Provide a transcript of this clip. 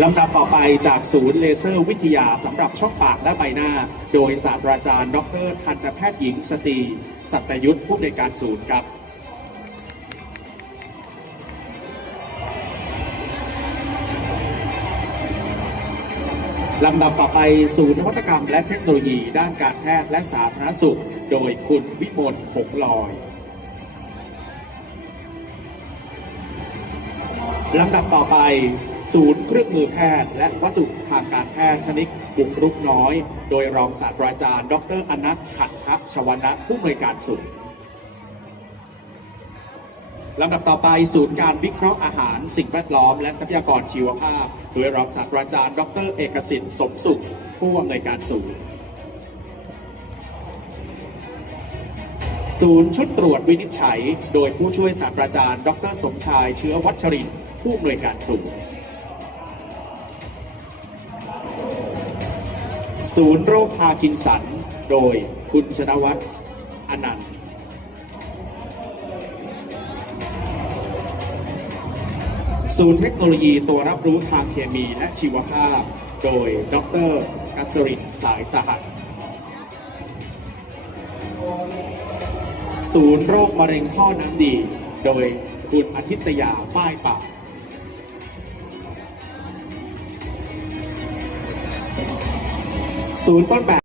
ลำดับต่อไปจากศูนย์เลเซอร์วิทยาสำหรับช่องปากและใบหน้า โดยศาสตราจารย์ ดรทันตแพทย์หญิงสตรีสัตยุทธผู้อำนการศูนย์ครับลำดับต่อไปศูนย์นวัตกรรมและเทคโนโลยี ด้านการแพทย์และสาธารณสุข โดยคุณวิมลหงลอยลำดับต่อไป ศูนย์เครื่องมือแพทย์ และวัสดุทางการแพทย์ชนิดบุกรุกน้อย โดยรองศาสตราจารย์ ดรอนัทขันทะชวนะผู้อำนวยการศูนย์ลำดับต่อไปศูนย์การวิเคราะห์อาหารสิ่งแวดล้อม และทรัพยากรชีวภาพ โดยรองศาสตราจารย์ ดร เอกสิทธิ์สมสุข ผู้อำนวยการศูนย์ศูนย์ชุดตรวจวินิจฉัย โดยผู้ช่วยศาสตราจารย์ ดร สมชายเชื้อวัชรินผู้อำนวยการศูนย์ ศูนย์โรคพาร์กินสัน โดยคุณชนวัฒน์อนันต์ศูนย์เทคโนโลยีตัวรับรู้ทางเคมีและชีวภาพ โดย ดรกัสรินสายสหัส ศูนย์โรคมะเร็งท่อน้ำดี โดยคุณอาทิตยาฝ้ายป่า ศูนย์ต้นแบบ